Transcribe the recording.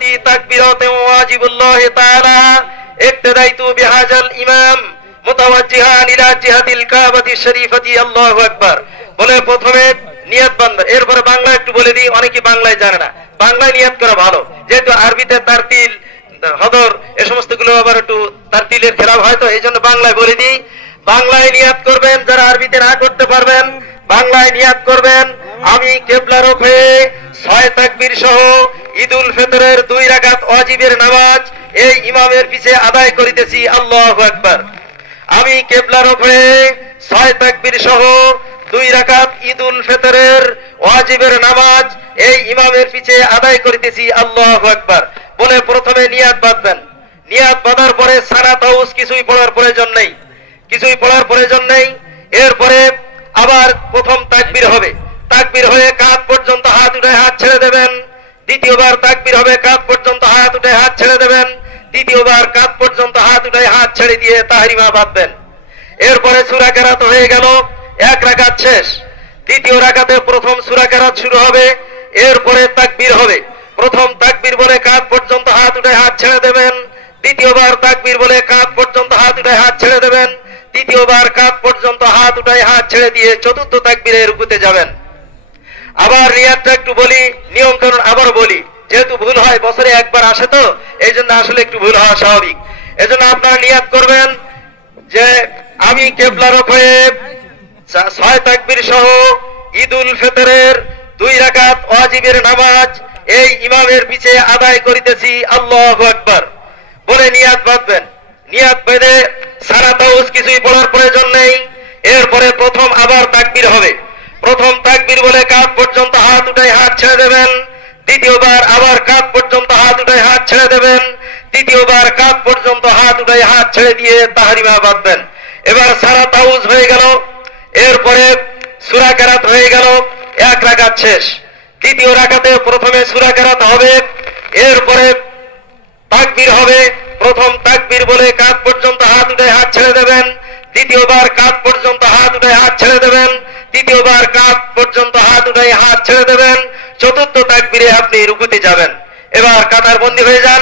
তাকবীরাতে ওয়াজিবুল্লাহ তাআলা ইক্তাদাইতু বিহাজাল ইমাম মুতাওয়াজ্জিহান ইলা জিহাতিল কাবাতি শরীফাতি আল্লাহু আকবার বলে প্রথমে নিয়ত বান্দা। এরপরে বাংলা একটু বলে দিই, অনেকে বাংলায় জানে না, বাংলায় নিয়ত করা ভালো, যেহেতু আরবিতে তারতিল হদর এ সমস্তগুলো আবার একটু তারতিলের খেলাফ হয়, তো এই জন্য বাংলায় বলে দিই। বাংলায় নিয়ত করবেন, যারা আরবিতে না করতে পারবেন বাংলায় নিয়ত করবেন, আমি কিবলার হয়ে 6 তাকবীর সহ ঈদুল ফিতরের 2 রাকাত ওয়াজিবের নামাজ এই ইমামের পিছে আদায় করিতেছি, আল্লাহু আকবার। আমি কিবলার হয়ে 6 তাকবীর সহ 2 রাকাত ঈদুল ফিতরের ওয়াজিবের নামাজ এই ইমামের পিছে আদায় করিতেছি, আল্লাহু আকবার বলে প্রথমে নিয়াত বাঁধবেন। নিয়াত বাঁধার পরে সানা তাউস কিছুই পড়ার প্রয়োজন নেই, কিছুই পড়ার প্রয়োজন নেই। এরপরে আবার প্রথম তাকবীর হবে, তাকবীর হয়ে কাঁধ পর্যন্ত হাত উঠে হাত ছেড়ে দেবেন। দ্বিতীয়বার তাকবীর হবে, কাঁধ পর্যন্ত হাত উঠে হাত ছেড়ে দেবেন। দ্বিতীয়বার কাঁধ পর্যন্ত হাত উঠে হাত ছেড়ে দিয়ে তাহরিমা বাঁধবেন। এরপরে সূরা কেরাত হয়ে গেল, 1 রাকাত শেষ। দ্বিতীয় রাকাতে প্রথম সূরা কেরাত শুরু হবে, এরপরে তাকবীর হবে। প্রথম তাকবীর বলে কাঁধ পর্যন্ত হাত উঠে হাত ছেড়ে দেবেন। দ্বিতীয়বার তাকবীর বলে কাঁধ পর্যন্ত হাত উঠে হাত ছেড়ে দেবেন। তৃতীয়বার কাঁধ পর্যন্ত হাত উঠায় হাত ছেড়ে দিয়ে চতুর্থ তাকবীরে রুকুতে যাবেন। আবার নিয়াতটা একটু বলি, নিয়ম কানুন আবার বলি, যেহেতু ভুল হয়, বছরে একবার আসে তো এই জন্য আসলে একটু ভুল হওয়া স্বাভাবিক। এজন্য আপনারা নিয়াত করবেন যে আমি কিবলার হয়ে 6 তাকবীর সহ ঈদুল ফিতরের 2 রাকাত ওয়াজিবের নামাজ এই ইমামের পিছে আদায় করিতেছি, আল্লাহু আকবার বলে নিয়াত বাঁধবেন। নিয়াত বেঁধে সারা তাউস কিছুই পড়ার প্রয়োজন নেই। এরপরে প্রথম আবার তাকবীর হবে, প্রথম তাকবীর বলে কাঁধ পর্যন্ত হাত উঠায় হাত ছেড়ে দেবেন। দ্বিতীয়বার আবার কাঁধ পর্যন্ত হাত উঠায় হাত ছেড়ে দেবেন। তৃতীয়বার কাঁধ পর্যন্ত হাত উঠায় হাত ছেড়ে দিয়ে তাহরিমা বাঁধবেন। এবার সারা তাউস হয়ে গেল। এরপরে সূরা কেরাত হয়ে গেল, 1 রাকাত শেষ। দ্বিতীয় রাকাতে প্রথমে সূরা কেরাত হবে, এরপরে তাকবীর হবে। প্রথম তাকবীর বলে কাঁধ পর্যন্ত হাত উঠে হাত ছেড়ে দেবেন। দ্বিতীয়বার কাঁধ পর্যন্ত হাত উঠে হাত ছেড়ে দেবেন। তৃতীয়বার কাঁধ পর্যন্ত হাত উঠে হাত ছেড়ে দেবেন। চতুর্থ তাকবীরে আপনি রুকুতে যাবেন। এবার কাতার বন্দী হয়ে যান।